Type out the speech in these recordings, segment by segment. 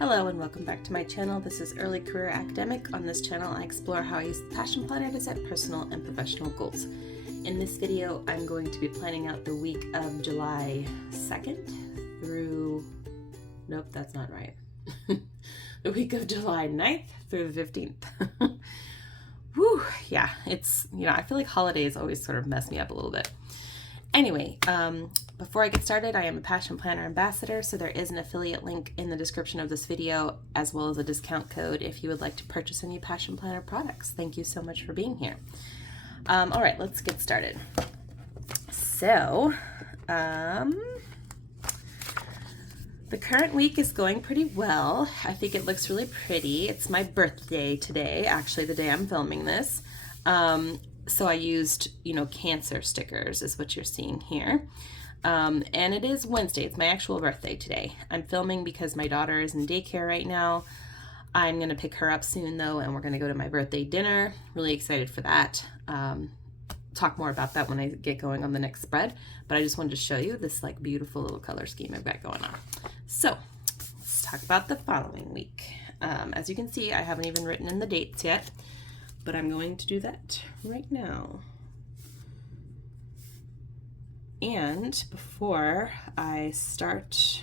Hello and welcome back to my channel. This is Early Career Academic. On this channel I explore how I use the Passion Planner to set personal and professional goals. In this video I'm going to be planning out the week of July 2nd through, nope, that's not right. The week of July 9th through the 15th. Whew, yeah, it's, I feel like holidays always sort of mess me up a little bit. Anyway, before I get started, I am a Passion Planner ambassador, so there is an affiliate link in the description of this video, as well as a discount code if you would like to purchase any Passion Planner products. Thank you so much for being here. All right, let's get started. So, the current week is going pretty well. I think it looks really pretty. It's my birthday today, actually the day I'm filming this. So I used, cancer stickers is what you're seeing here. And it is Wednesday. It's my actual birthday today. I'm filming because my daughter is in daycare right now. I'm going to pick her up soon though, and we're going to go to my birthday dinner. Really excited for that. Talk more about that when I get going on the next spread, but I just wanted to show you this beautiful little color scheme I've got going on. So let's talk about the following week. As you can see, I haven't even written in the dates yet, but I'm going to do that right now. And before I start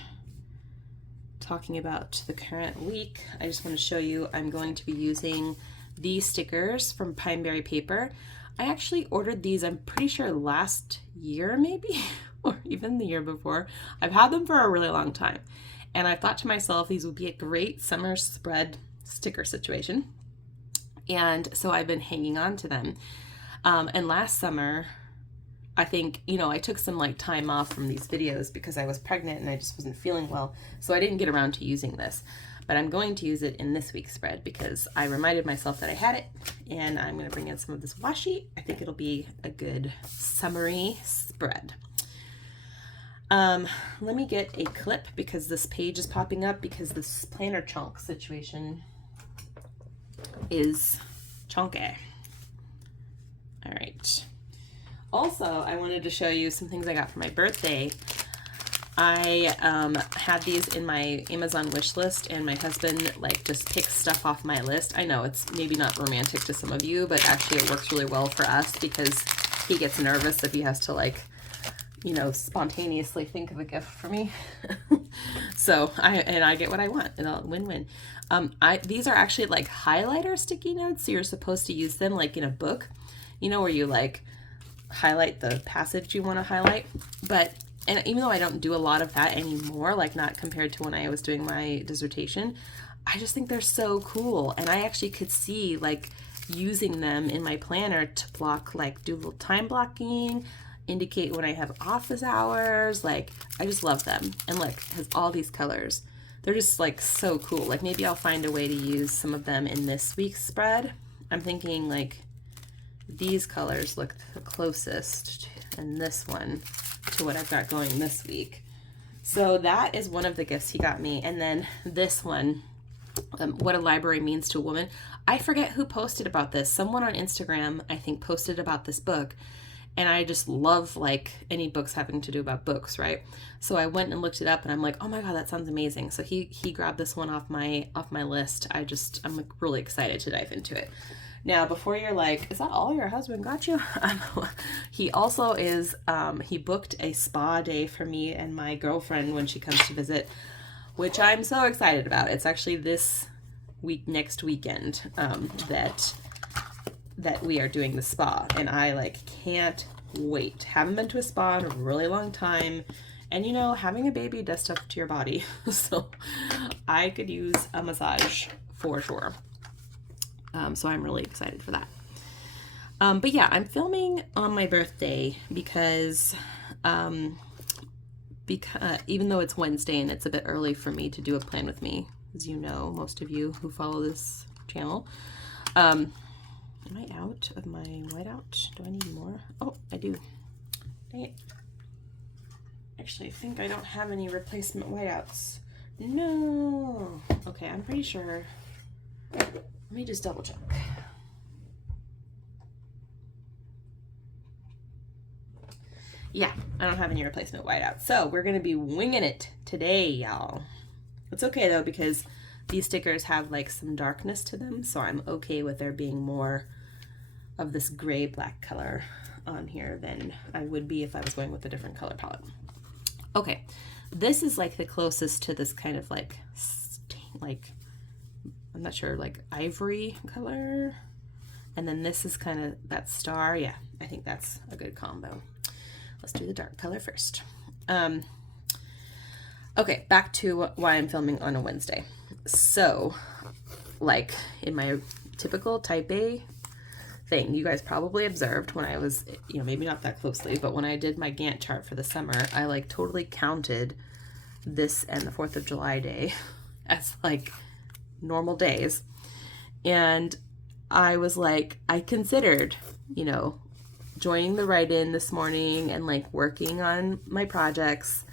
talking about the current week, I just want to show you I'm going to be using these stickers from Pineberry Paper. I actually ordered these, I'm pretty sure last year maybe, or even the year before. I've had them for a really long time. And I thought to myself, these would be a great summer spread sticker situation. And so I've been hanging on to them. And last summer, I think, I took some time off from these videos because I was pregnant and I just wasn't feeling well. So I didn't get around to using this, but I'm going to use it in this week's spread because I reminded myself that I had it, and I'm going to bring in some of this washi. I think it'll be a good summery spread. Let me get a clip because this page is popping up because this planner chunk situation is chunky. All right. Also, I wanted to show you some things I got for my birthday. I had these in my Amazon wish list, and my husband just picks stuff off my list. I know it's maybe not romantic to some of you, but actually it works really well for us because he gets nervous if he has to spontaneously think of a gift for me. So I get what I want, and I'll win-win. These are actually highlighter sticky notes, so you're supposed to use them in a book, where you highlight the passage you want to highlight. And even though I don't do a lot of that anymore, not compared to when I was doing my dissertation, I just think they're so cool. And I actually could see using them in my planner to block, do a little time blocking, indicate when I have office hours. I just love them. And has all these colors. They're just so cool. Maybe I'll find a way to use some of them in this week's spread. I'm thinking these colors look the closest, and this one to what I've got going this week. So that is one of the gifts he got me. And then this one, What a Library Means to a Woman. I forget who posted about this. Someone on Instagram, I think, posted about this book. And I just love any books having to do about books, right? So I went and looked it up, and I'm like, oh my God, that sounds amazing. So he grabbed this one off my list. I'm really excited to dive into it. Now, before you're is that all your husband got you? He also is, he booked a spa day for me and my girlfriend when she comes to visit, which I'm so excited about. It's actually this week, next weekend, that we are doing the spa, and I can't wait. Haven't been to a spa in a really long time, and having a baby does stuff to your body, so I could use a massage for sure. So I'm really excited for that. But yeah, I'm filming on my birthday because even though it's Wednesday and it's a bit early for me to do a plan with me, as you know, most of you who follow this channel, am I out of my whiteout? Do I need more? Oh, I do. Dang it. Actually, I think I don't have any replacement whiteouts. No. Okay, I'm pretty sure. Let me just double check. Yeah, I don't have any replacement whiteout. So we're going to be winging it today, y'all. It's okay though, because these stickers have like some darkness to them, so I'm okay with there being more of this gray black color on here than I would be if I was going with a different color palette. Okay, this is like the closest to this kind of like I'm not sure, like ivory color. And then this is kind of that star. Yeah, I think that's a good combo. Let's do the dark color first. Okay, back to why I'm filming on a Wednesday. So, like in my typical type A thing, you guys probably observed when I was, you know, maybe not that closely, but when I did my Gantt chart for the summer, I like totally counted this and the 4th of July day as like normal days. And I was like, I considered, you know, joining the write-in this morning and like working on my projects.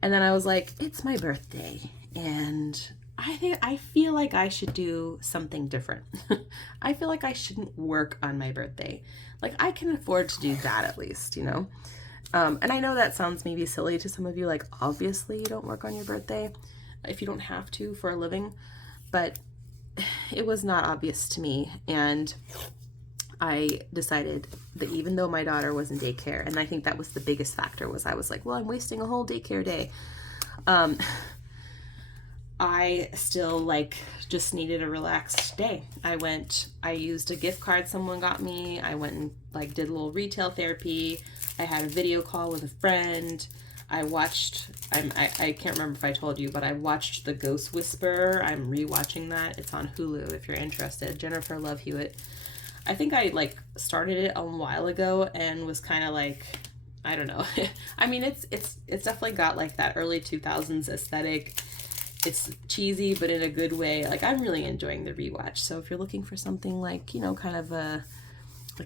And then I was like, it's my birthday and I feel like I should do something different. I feel like I shouldn't work on my birthday. Like I can afford to do that at least, you know? And I know that sounds maybe silly to some of you, like obviously you don't work on your birthday if you don't have to for a living, but it was not obvious to me. And I decided that even though my daughter was in daycare, and I think that was the biggest factor, was I was like, well, I'm wasting a whole daycare day. I still like just needed a relaxed day. I used a gift card someone got me. I went and like did a little retail therapy. I had a video call with a friend. I watched, I can't remember if I told you, but I watched The Ghost Whisperer. I'm rewatching that. It's on Hulu if you're interested. Jennifer Love Hewitt. I think I like started it a while ago and was kind of like, I don't know. I mean, it's definitely got like that early 2000s aesthetic. It's cheesy, but in a good way. Like I'm really enjoying the rewatch. So if you're looking for something like, you know, kind of a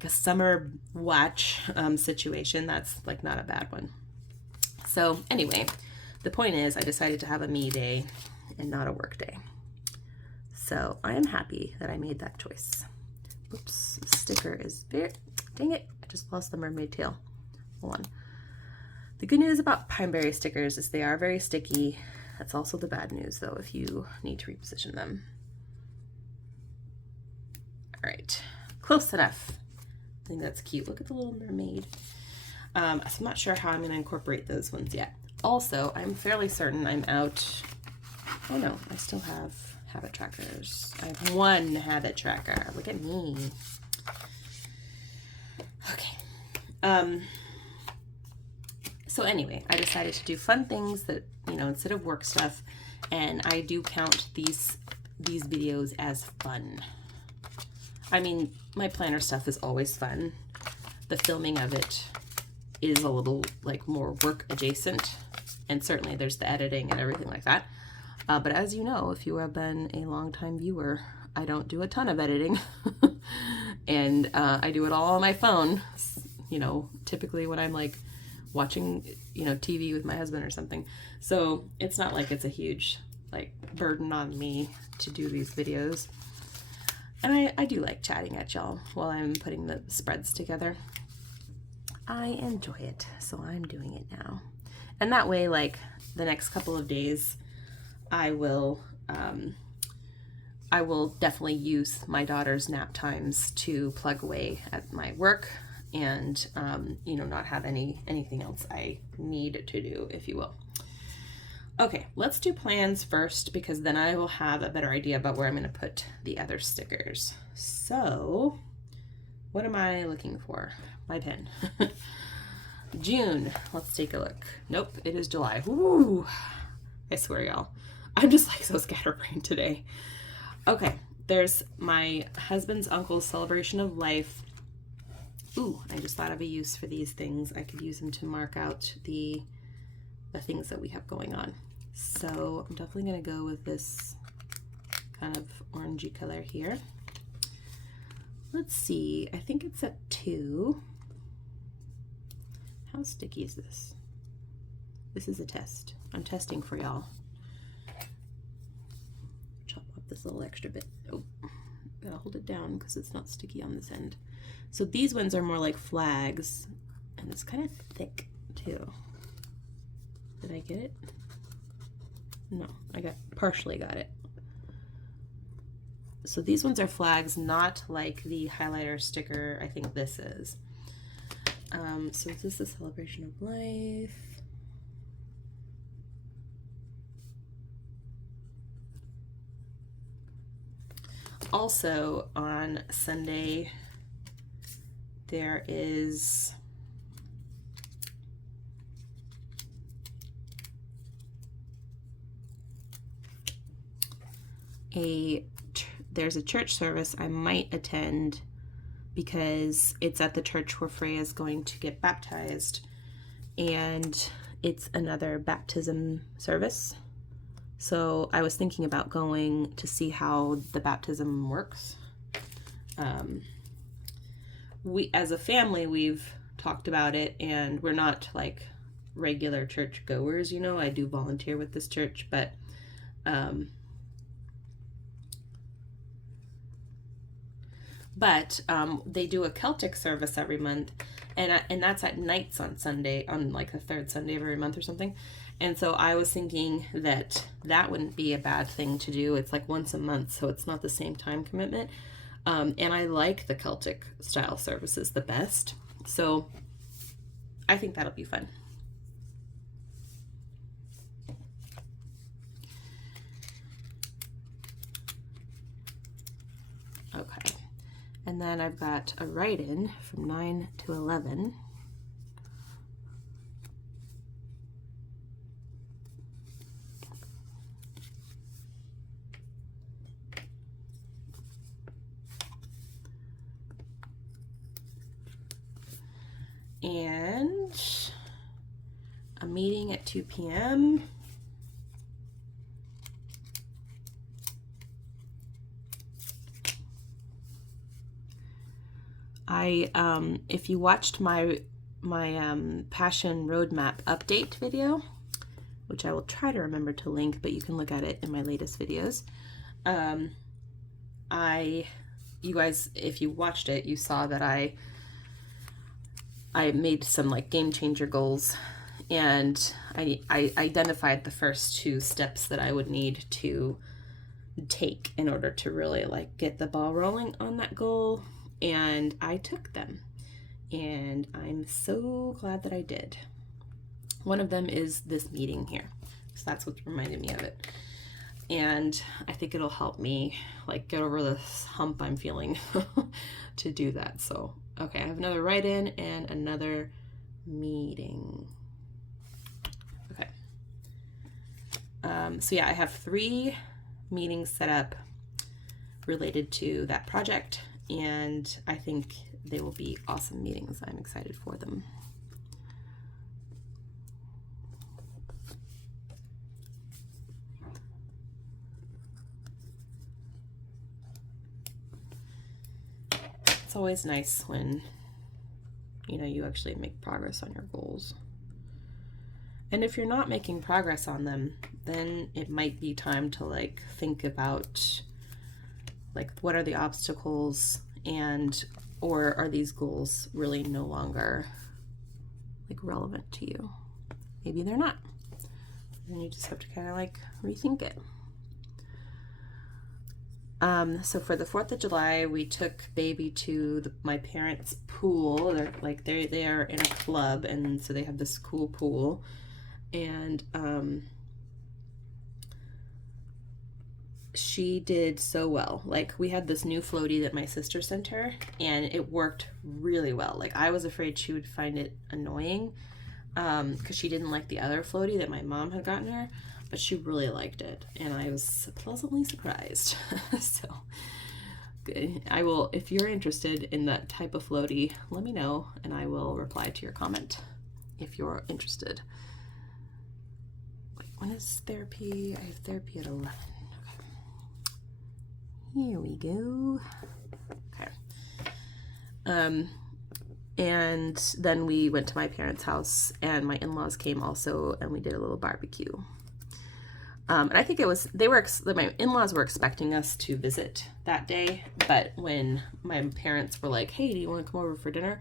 summer watch situation, that's like not a bad one. So anyway, the point is I decided to have a me day and not a work day. So I am happy that I made that choice. Oops, the sticker is very, dang it, I just lost the mermaid tail. Hold on. The good news about Pineberry stickers is they are very sticky. That's also the bad news though if you need to reposition them. All right, close enough. I think that's cute. Look at the little mermaid. So I'm not sure how I'm going to incorporate those ones yet. Also, I'm fairly certain I'm out. Oh no, I still have habit trackers. I have one habit tracker. Look at me. Okay. So anyway, I decided to do fun things that, you know, instead of work stuff, and I do count these videos as fun. I mean, my planner stuff is always fun. The filming of it is a little like more work adjacent, and certainly there's the editing and everything like that. But as you know, if you have been a longtime viewer, I don't do a ton of editing. And I do it all on my phone, you know, typically when I'm like watching, you know, TV with my husband or something. So it's not like it's a huge like burden on me to do these videos. And I do like chatting at y'all while I'm putting the spreads together. I enjoy it, so I'm doing it now. And that way, like the next couple of days, I will definitely use my daughter's nap times to plug away at my work and, you know, not have anything else I need to do, if you will. Okay, let's do plans first, because then I will have a better idea about where I'm going to put the other stickers. So, what am I looking for? My pen. June. Let's take a look. Nope, it is July. Woo! I swear, y'all. I'm just like so scatterbrained today. Okay, there's my husband's uncle's celebration of life. Ooh, I just thought of a use for these things. I could use them to mark out the things that we have going on. So I'm definitely going to go with this kind of orangey color here. Let's see. I think it's at 2. How sticky is this? This is a test. I'm testing for y'all. Chop up this little extra bit. Oh, gotta hold it down because it's not sticky on this end. So these ones are more like flags, and it's kind of thick too. Did I get it? No, I partially got it. So these ones are flags, not like the highlighter sticker I think this is. So is this a celebration of life? Also on Sunday, there is there's a church service I might attend because it's at the church where Freya is going to get baptized, and it's another baptism service. So I was thinking about going to see how the baptism works. We, as a family, we've talked about it, and we're not like regular church goers, you know. I do volunteer with this church, but they do a Celtic service every month, and that's at nights on Sunday, on like the third Sunday of every month or something. And so I was thinking that that wouldn't be a bad thing to do. It's like once a month, so it's not the same time commitment. And I like the Celtic style services the best. So I think that'll be fun. Okay. And then I've got a write-in from 9 to 11. And a meeting at 2 p.m. If you watched my Passion Roadmap update video, which I will try to remember to link, but you can look at it in my latest videos. You guys, if you watched it, you saw that I made some like game changer goals, and I identified the first 2 steps that I would need to take in order to really like get the ball rolling on that goal, and I took them, and I'm so glad that I did. One of them is this meeting here, so that's what reminded me of it, and I think it'll help me like get over this hump I'm feeling to do that. So okay, I have another write-in and another meeting. Okay. So yeah, I have 3 meetings set up related to that project, and I think they will be awesome meetings. I'm excited for them. It's always nice when, you know, you actually make progress on your goals. And if you're not making progress on them, then it might be time to like think about like what are the obstacles, and or are these goals really no longer like relevant to you? Maybe they're not. Then you just have to kind of like rethink it. So for the 4th of July, we took baby to my parents' pool. They're like they are in a club, and so they have this cool pool, and she did so well. Like we had this new floaty that my sister sent her, and it worked really well. Like I was afraid she would find it annoying because she didn't like the other floaty that my mom had gotten her, but she really liked it, and I was pleasantly surprised. So good. I will, if you're interested in that type of floaty, let me know, and I will reply to your comment if you're interested. Wait, when is therapy? I have therapy at 11. Okay. Here we go. Okay. And then we went to my parents' house, and my in-laws came also, and we did a little barbecue. And I think it was, my in-laws were expecting us to visit that day, but when my parents were like, hey, do you want to come over for dinner?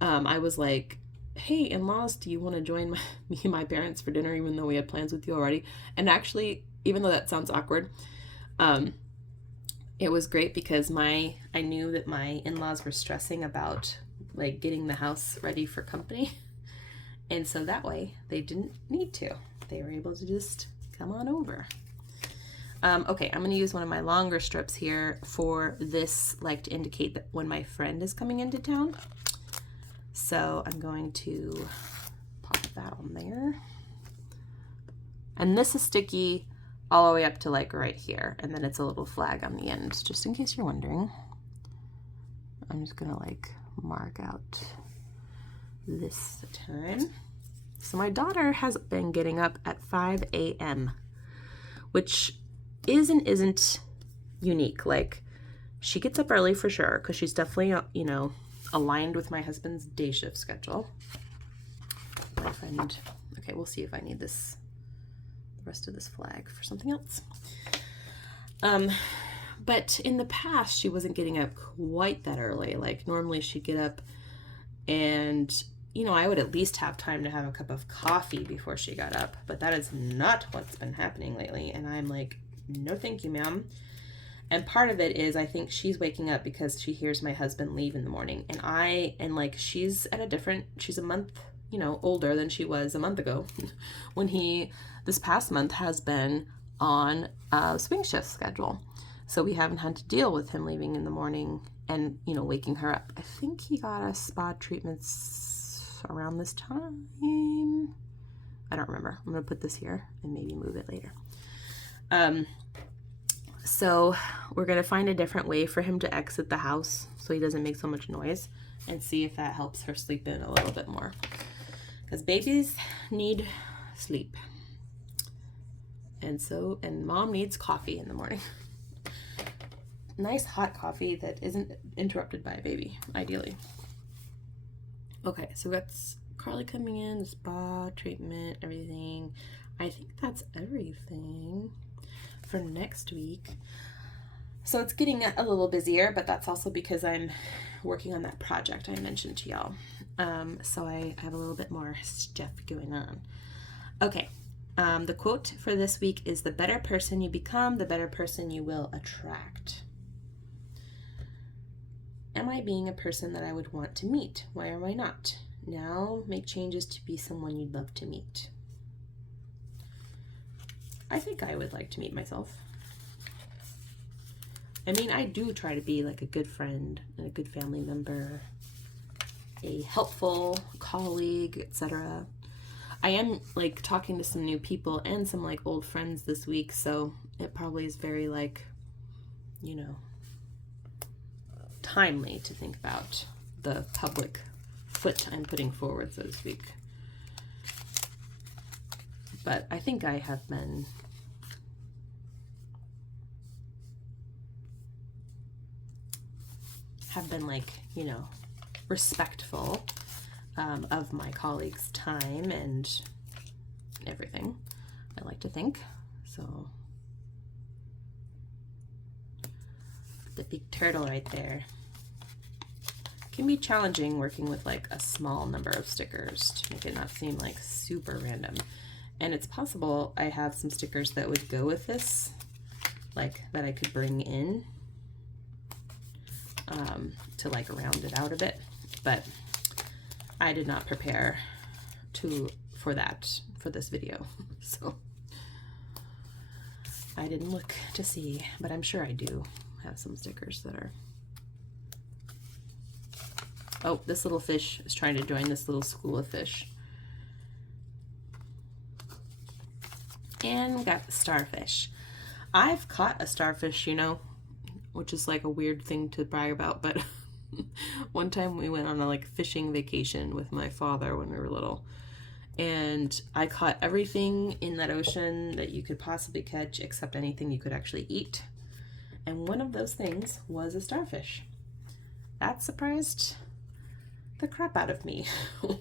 I was like, hey, in-laws, do you want to join me and my parents for dinner, even though we had plans with you already? And actually, even though that sounds awkward, it was great because I knew that my in-laws were stressing about like getting the house ready for company. And so that way they didn't need to. They were able to just come on over. Okay, I'm going to use one of my longer strips here for this, like to indicate that when my friend is coming into town. So I'm going to pop that on there. And this is sticky all the way up to like right here. And then it's a little flag on the end, just in case you're wondering. I'm just gonna like mark out this time. So my daughter has been getting up at 5 a.m., which is and isn't unique. Like, she gets up early for sure, because she's definitely, you know, aligned with my husband's day shift schedule. My friend, okay, we'll see if I need this, the rest of this flag for something else. But in the past, she wasn't getting up quite that early. Like, normally she'd get up and, you know, I would at least have time to have a cup of coffee before she got up, but that is not what's been happening lately. And I'm like, no, thank you, ma'am. And part of it is I think she's waking up because she hears my husband leave in the morning. And like, she's at a different, she's a month, you know, older than she was a month ago when he, this past month, has been on a swing shift schedule. So we haven't had to deal with him leaving in the morning and, you know, waking her up. I think he got a spa treatments around this time. I don't remember. I'm going to put this here and maybe move it later. So we're going to find a different way for him to exit the house so he doesn't make so much noise, and see if that helps her sleep in a little bit more. Because babies need sleep. And mom needs coffee in the morning. Nice hot coffee that isn't interrupted by a baby, ideally. Okay, so we got Carly coming in, spa treatment, everything. I think that's everything for next week. So it's getting a little busier, but that's also because I'm working on that project I mentioned to y'all. So I have a little bit more stuff going on. Okay, the quote for this week is, "The better person you become, the better person you will attract." Am I being a person that I would want to meet? Why am I not? Now make changes to be someone you'd love to meet. I think I would like to meet myself. I mean, I do try to be like a good friend and a good family member, a helpful colleague, etc. I am like talking to some new people and some like old friends this week, so it probably is very like, you know, timely to think about the public foot I'm putting forward, so to speak. But I think I have been like, you know, respectful of my colleagues' time and everything. I like to think. So the big turtle right there. Can be challenging working with like a small number of stickers to make it not seem like super random. And it's possible I have some stickers that would go with this, like that I could bring in to like round it out a bit, but I did not prepare for this video, so I didn't look to see, but I'm sure I do have some stickers that are. Oh, this little fish is trying to join this little school of fish. And we got the starfish. I've caught a starfish, you know, which is like a weird thing to brag about, but one time we went on a like fishing vacation with my father when we were little, and I caught everything in that ocean that you could possibly catch except anything you could actually eat. And one of those things was a starfish. That surprised the crap out of me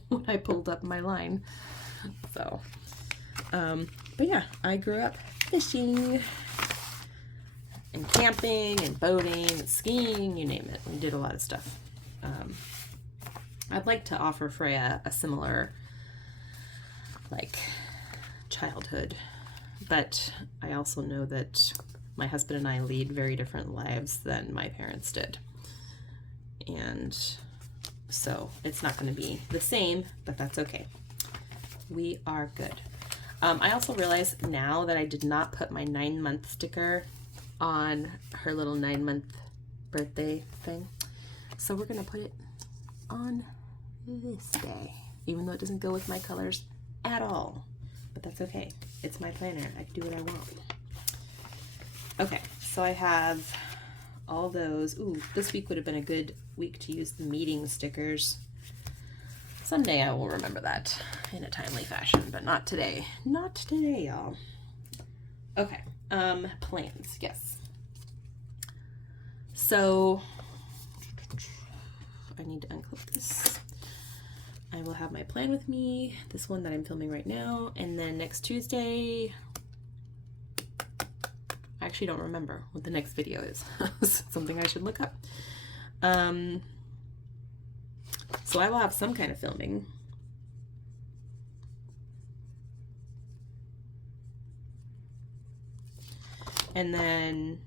when I pulled up my line. So, but yeah, I grew up fishing and camping and boating and skiing, you name it. We did a lot of stuff. I'd like to offer Freya a similar like childhood, but I also know that my husband and I lead very different lives than my parents did. And so it's not going to be the same, but that's okay. We are good. I also realized now that I did not put my 9-month sticker on her little 9-month birthday thing. So we're going to put it on this day, even though it doesn't go with my colors at all. But that's okay. It's my planner. I can do what I want. Okay, so I have all those. Ooh, this week would have been a good week to use the meeting stickers. Someday I will remember that in a timely fashion, but not today. Not today, y'all. Okay, plans, yes. So I need to unclip this. I will have my plan with me, this one that I'm filming right now, and then next Tuesday, I actually don't remember what the next video is. Something I should look up. So I will have some kind of filming. And then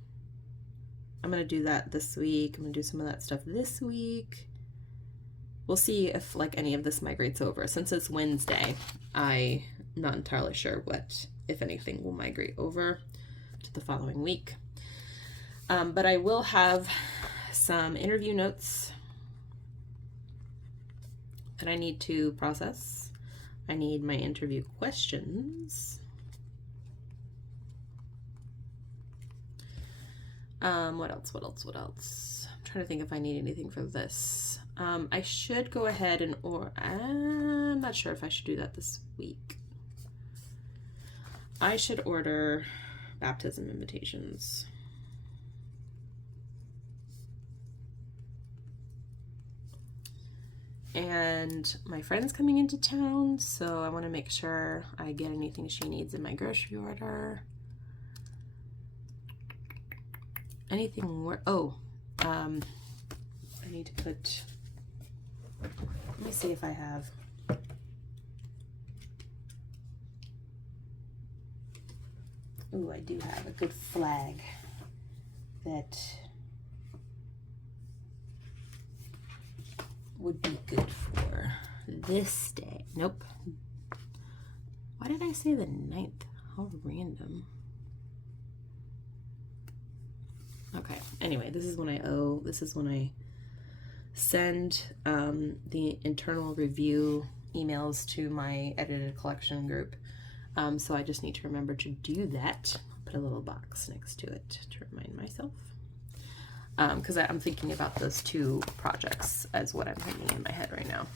I'm going to do that this week. I'm going to do some of that stuff this week. We'll see if like any of this migrates over. Since it's Wednesday, I'm not entirely sure what, if anything, will migrate over to the following week. But I will have some interview notes that I need to process. I need my interview questions. What else? I'm trying to think if I need anything for this. I should go ahead and, I'm not sure if I should do that this week. I should order baptism invitations. And my friend's coming into town, so I want to make sure I get anything she needs in my grocery order. Anything more? Oh, I need to put, let me see if I have. Ooh, I do have a good flag that would be good for this day. Nope. Why did I say the 9th? How random. Okay, anyway, this is when I owe, this is when I send the internal review emails to my edited collection group. So I just need to remember to do that. Put a little box next to it to remind myself. Because I'm thinking about those two projects as what I'm thinking in my head right now.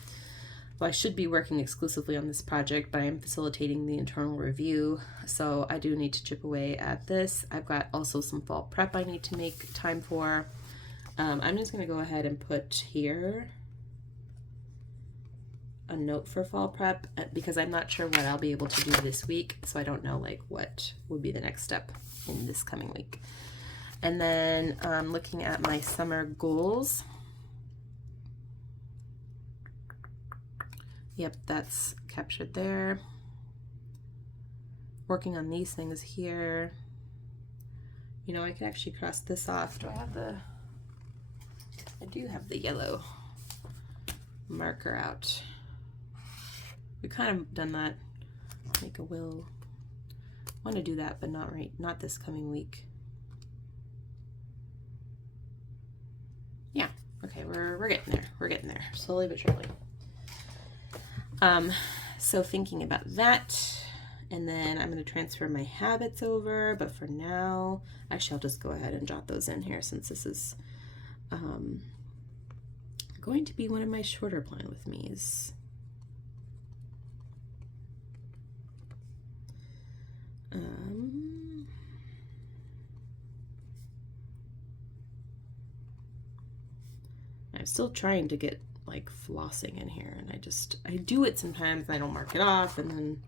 Well, I should be working exclusively on this project, but I am facilitating the internal review, so I do need to chip away at this. I've got also some fall prep I need to make time for. I'm just going to go ahead and put here a note for fall prep because I'm not sure what I'll be able to do this week, so I don't know like what would be the next step in this coming week. And then looking at my summer goals. Yep, that's captured there. Working on these things here. You know, I could actually cross this off. Do I have the, I do have the yellow marker out. We've kind of done that. Make a will. Want to do that, but not this coming week. Yeah, okay, we're getting there. We're getting there, slowly but surely. So thinking about that, and then I'm going to transfer my habits over, but for now, actually I'll just go ahead and jot those in here since this is going to be one of my shorter plan with me's. I'm still trying to get like flossing in here, and I do it sometimes and I don't mark it off, and then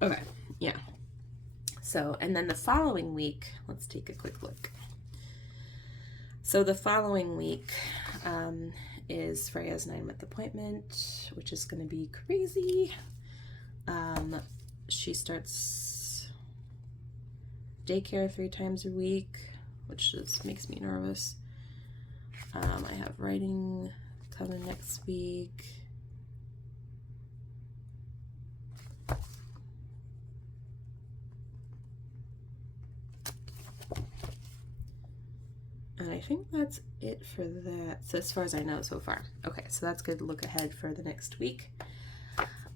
okay, yeah. So, and then the following week, let's take a quick look. So the following week is Freya's 9-month appointment, which is going to be crazy. She starts daycare 3 times a week, which just makes me nervous. I have writing coming next week. And I think that's it for that. So as far as I know so far. Okay, so that's good to look ahead for the next week.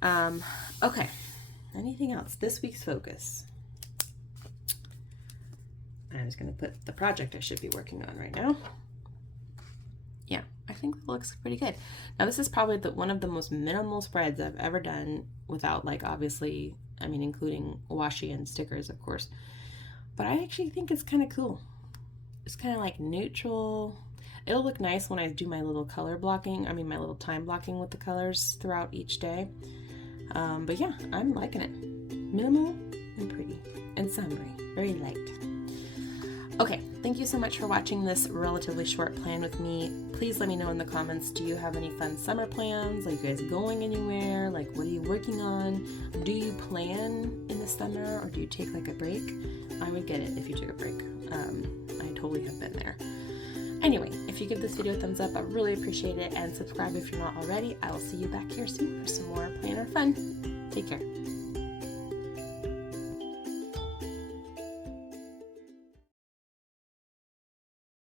Okay, anything else? This week's focus. I'm just going to put the project I should be working on right now. Yeah, I think that looks pretty good. Now this is probably one of the most minimal spreads I've ever done without, like, obviously, I mean, including washi and stickers, of course. But I actually think it's kind of cool. It's kind of like neutral. It'll look nice when I do my little color blocking, my little time blocking with the colors throughout each day. But yeah, I'm liking it. Minimal and pretty and summery, very light. Okay, thank you so much for watching this relatively short plan with me. Please let me know in the comments, do you have any fun summer plans? Are you guys going anywhere? Like, what are you working on? Do you plan in the summer, or do you take like a break? I would get it if you took a break. I totally have been there. Anyway, if you give this video a thumbs up, I really appreciate it, and subscribe if you're not already. I will see you back here soon for some more planner fun. Take care.